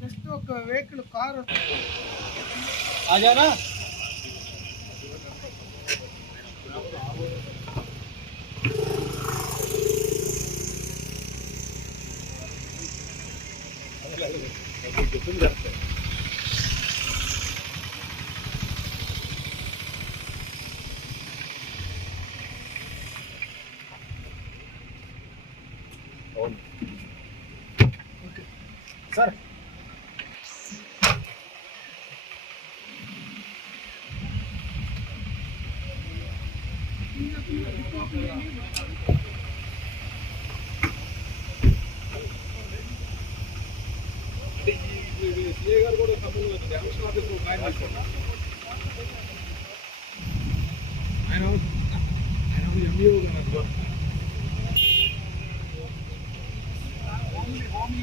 Just ఒక vehicle car ఆజానా sir I know, I know you're new, gonna go. Sir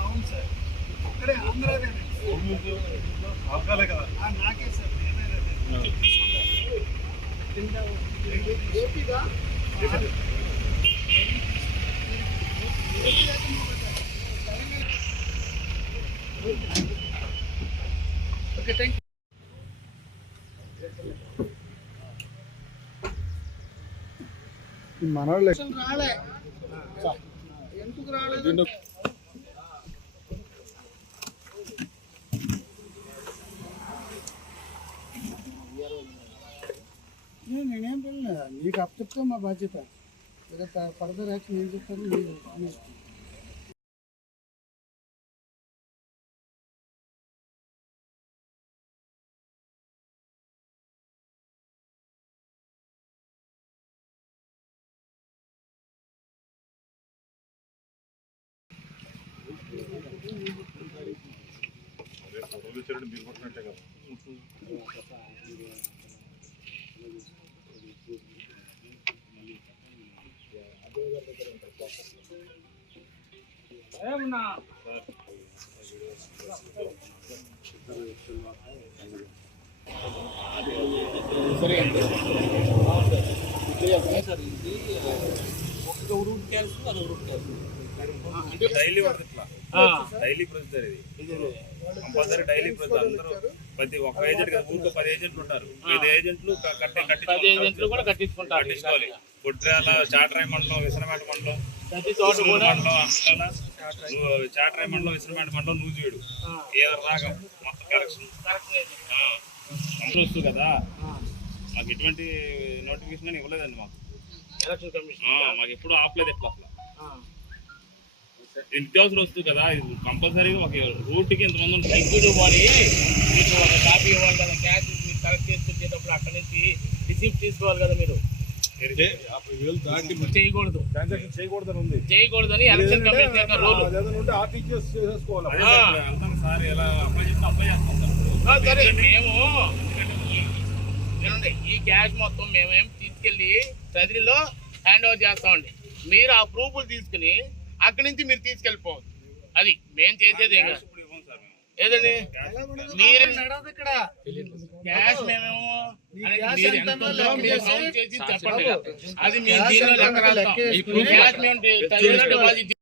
అవును sir ఇక్కడే ఆంధ్రాదే నాకే సార్ ఏపీగా ఓకే థ్యాంక్ మనోళ్ళు. రాలే. ఎందుకు రాలేదు? నేను- పిల్లలే నీకు అప్పచెప్తే మా బాధ్యత. ఫర్దర్ యాక్షన్ ఏం చెప్తారు మీరు మీ ఇష్టం. డైలీ ఇట్లా. డైలీ ప్రొసీజర్ ఇది. Compulsory daily procedure. అందరూ ప్రతి ఒక్క ఏజెంట్ కదా ఊరికే పది ఏజెంట్లు ఉంటారు. పది ఏజెంట్లు కూడా కట్టి కట్టించుకుంటారు. కట్టించుకోవాలి. కుట్రాల చాటరాయి మండలం విసరమేట మండలం మండలం అంతలా చాటరాయి మండలం విసరమేట మండలం నూజివీడు ఏదో రాగం. మొత్తం కలెక్షన్ అందరూ వస్తుంది కదా? మాకు ఎటువంటి నోటిఫికేషన్ ఇవ్వలేదండి మాకు. మాకు ఎప్పుడు ఆపలేదు ఎట్లా అసలు? నిత్యావసరం వస్తుంది కదా ఇది కంపల్సరీగా ఒక రూట్కి ఇంతమంది ఉంటారు బాడీ మీకు ఒక కాపీ ఇవ్వాలి కదా క్యాష్ మీరు కలెక్ట్ చేసుకొచ్చేటప్పుడు అక్కడ నుంచి రిసీప్ట్ తీసుకోవాలి కదా మీరు. చేయకూడదు. చేయకూడదని ఉంది. చేయకూడదని ఎలక్షన్ కమిషన్ యొక్క రూల్. ఏదైనా ఉంటే ఆర్టీజీఎస్ చేసుకోవాలి. అదే సార్, ఇప్పుడు వెళ్తాను సార్ ఎలా అప్లై చేస్తే అప్లై చేస్తాం సార్. మేము ఈ- వినండి ఈ క్యాష్ మొత్తం మేమేం తీసుకెళ్ళి చదివిలో హ్యాండ్ ఓవర్ చేస్తామండి. మీరు ఆ ప్రూఫ్లు తీసుకుని అక్కడి నుంచి మీరు తీసుకెళ్ళిపోవచ్చు. అది మేము చేసేది ఏం ఏదండి? మీరు క్యాష్ మేమేమో చెప్పండి. అది మీరు క్యాష్ మేము డిపాజిట్